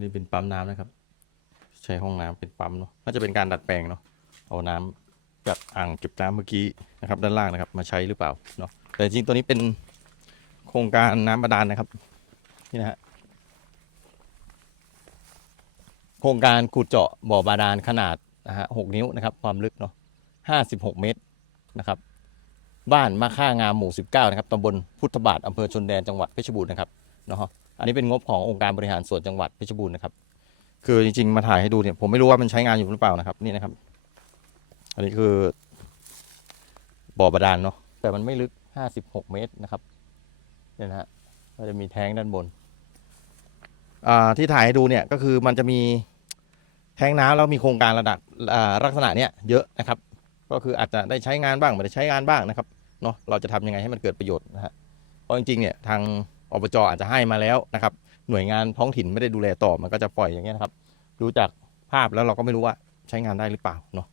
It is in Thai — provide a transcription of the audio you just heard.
นี่เป็นปั๊มน้ำนะครับ ใช้ห้องน้ำเป็นปั๊มเนาะน่าจะเป็นการดัดแปลงเนาะเอาน้ำจากอ่างเก็บน้ำเมื่อกี้นะครับ ด้านล่างนะครับ มาใช้หรือเปล่าเนาะแต่จริงตัวนี้เป็นโครงการน้ำบาดาลนะครับนี่นะฮะโครงการขุดเจาะบ่อบาดาลขนาดนะฮะหกนิ้วนะครับ ความลึกเนาะห้าสิบหกเมตรนะครับบ้านมาค่างามหมู่ 19 นะครับตำบลพุทธบาทอำเภอชนแดนจังหวัดเพชรบูรณ์นะครับเนาะ อันนี้เป็นงบขององค์การบริหารส่วนจังหวัดเพชรบูรณ์นะครับ คือจริงๆ มาถ่ายให้ดูเนี่ยผมไม่รู้ว่ามันใช้งานอยู่หรือเปล่านะครับ นี่นะครับ อันนี้คือ บ่อบาดาลเนาะแต่มันไม่ลึก 56 เมตรนะครับเนี่ยนะฮะก็จะมีแท้งด้านบน อ่าที่ถ่ายให้ดูเนี่ยก็คือมันจะมีแท้งน้ำแล้วมีโครงการระดับอ่าลักษณะเนี้ยเยอะนะครับ ก็คืออาจจะได้ใช้งานบ้างไม่ได้ใช้งานบ้างนะครับเนาะเราจะทำยังไงให้มันเกิดประโยชน์นะฮะเพราะจริงๆเนี่ยทาง อบจอาจจะให้มาแล้วนะครับ หน่วยงานท้องถิ่นไม่ได้ดูแลต่อมันก็จะปล่อยอย่างเงี้ยนะครับ ดูจากภาพแล้วเราก็ไม่รู้ว่าใช้งานได้หรือเปล่าเนาะ